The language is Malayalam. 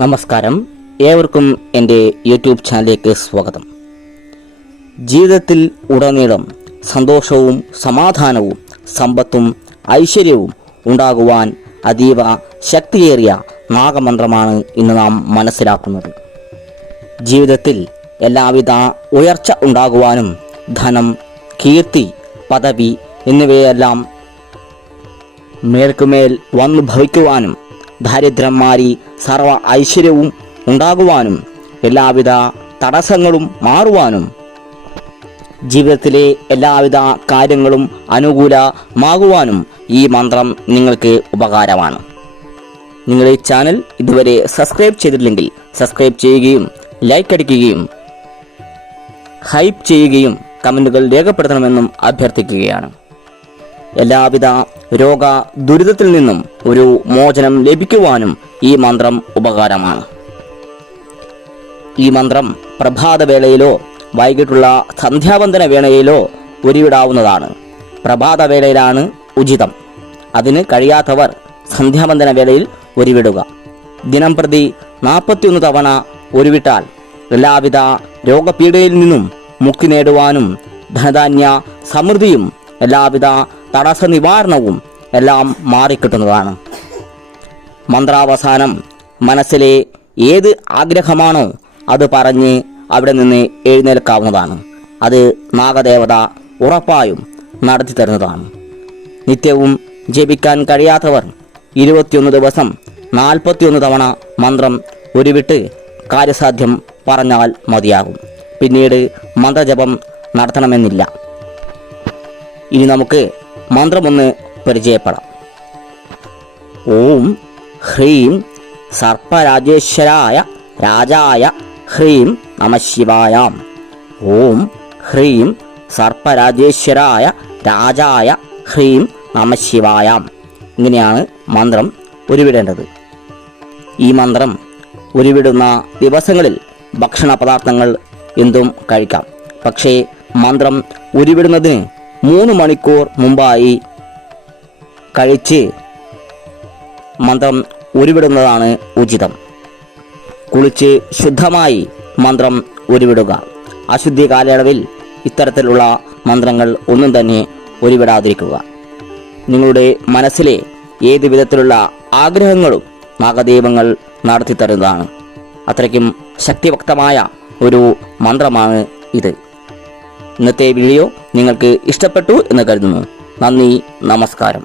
നമസ്കാരം, ഏവർക്കും എൻ്റെ യൂട്യൂബ് ചാനലിലേക്ക് സ്വാഗതം. ജീവിതത്തിൽ ഉടനീളം സന്തോഷവും സമാധാനവും സമ്പത്തും ഐശ്വര്യവും ഉണ്ടാകുവാൻ അതീവ ശക്തിയേറിയ നാഗമന്ത്രമാണ് ഇന്ന് നാം മനസ്സിലാക്കുന്നത്. ജീവിതത്തിൽ എല്ലാവിധ ഉയർച്ച ഉണ്ടാകുവാനും ധനം, കീർത്തി, പദവി എന്നിവയെല്ലാം മേൽക്കുമേൽ വന്നു ഭവിക്കുവാനും ദാരിദ്ര്യം മാറി സർവ ഐശ്വര്യവും ഉണ്ടാകുവാനും എല്ലാവിധ തടസ്സങ്ങളും മാറുവാനും ജീവിതത്തിലെ എല്ലാവിധ കാര്യങ്ങളും അനുകൂലമാകുവാനും ഈ മന്ത്രം നിങ്ങൾക്ക് ഉപകാരമാണ്. നിങ്ങൾ ഈ ചാനൽ ഇതുവരെ സബ്സ്ക്രൈബ് ചെയ്തിട്ടില്ലെങ്കിൽ സബ്സ്ക്രൈബ് ചെയ്യുകയും ലൈക്ക് അടിക്കുകയും ഹൈപ്പ് ചെയ്യുകയും കമൻറ്റുകൾ രേഖപ്പെടുത്തണമെന്നും അഭ്യർത്ഥിക്കുകയാണ്. എല്ലാവിധ രോഗ ദുരിതത്തിൽ നിന്നും ഒരു മോചനം ലഭിക്കുവാനും ഈ മന്ത്രം ഉപകാരമാണ്. ഈ മന്ത്രം പ്രഭാതവേളയിലോ വൈകിട്ടുള്ള സന്ധ്യാവന്തന വേളയിലോ ഉരുവിടാവുന്നതാണ്. പ്രഭാതവേളയിലാണ് ഉചിതം. അതിന് കഴിയാത്തവർ സന്ധ്യാവന്തന വേളയിൽ ഉരുവിടുക. ദിനം പ്രതി 41 തവണ ഉരുവിട്ടാൽ എല്ലാവിധ രോഗപീഠയിൽ നിന്നും മുക്തി നേടുവാനും ധനധാന്യ സമൃദ്ധിയും എല്ലാവിധ തടസ്സ നിവാരണവും എല്ലാം മാറിക്കിട്ടുന്നതാണ്. മന്ത്രാവസാനം മനസ്സിലെ ഏത് ആഗ്രഹമാണോ അത് പറഞ്ഞ് അവിടെ നിന്ന് എഴുന്നേൽക്കാവുന്നതാണ്. അത് നാഗദേവത ഉറപ്പായും നടത്തി തരുന്നതാണ്. നിത്യവും ജപിക്കാൻ കഴിയാത്തവർ 21 ദിവസം 41 തവണ മന്ത്രം ഉരുവിട്ട് കാര്യസാധ്യം പറഞ്ഞാൽ മതിയാകും. പിന്നീട് മന്ത്രജപം നടത്തണമെന്നില്ല. ഇനി നമുക്ക് മന്ത്രമൊന്ന് പരിചയപ്പെടാം. ഓം ഹ്രീം സർപ്പരാജേശ്വരായ രാജായ ഹ്രീം നമഃശിവായാം. ഓം ഹ്രീം സർപ്പരാജേശ്വരായ രാജായ ഹ്രീം നമഃശിവായാം. ഇങ്ങനെയാണ് മന്ത്രം ഉരുവിടേണ്ടത്. ഈ മന്ത്രം ഉരുവിടുന്ന ദിവസങ്ങളിൽ ഭക്ഷണ പദാർത്ഥങ്ങൾ എന്തും കഴിക്കാം. പക്ഷേ മന്ത്രം ഉരുവിടുന്നതിന് 3 മണിക്കൂർ മുമ്പായി കഴിച്ച് മന്ത്രം ഉരുവിടുന്നതാണ് ഉചിതം. കുളിച്ച് ശുദ്ധമായി മന്ത്രം ഉരുവിടുക. അശുദ്ധി കാലയളവിൽ ഇത്തരത്തിലുള്ള മന്ത്രങ്ങൾ ഒന്നും തന്നെ ഉരുവിടാതിരിക്കുക. നിങ്ങളുടെ മനസ്സിലെ ഏത് വിധത്തിലുള്ള ആഗ്രഹങ്ങളും നാഗദൈവങ്ങൾ നടത്തി തരുന്നതാണ്. അത്രയ്ക്കും ശക്തിവക്തമായ ഒരു മന്ത്രമാണ് ഇത്. ഇന്നത്തെ വീഡിയോ നിങ്ങൾക്ക് ഇഷ്ടപ്പെട്ടു എന്ന് കരുതുന്നു. നന്ദി, നമസ്കാരം.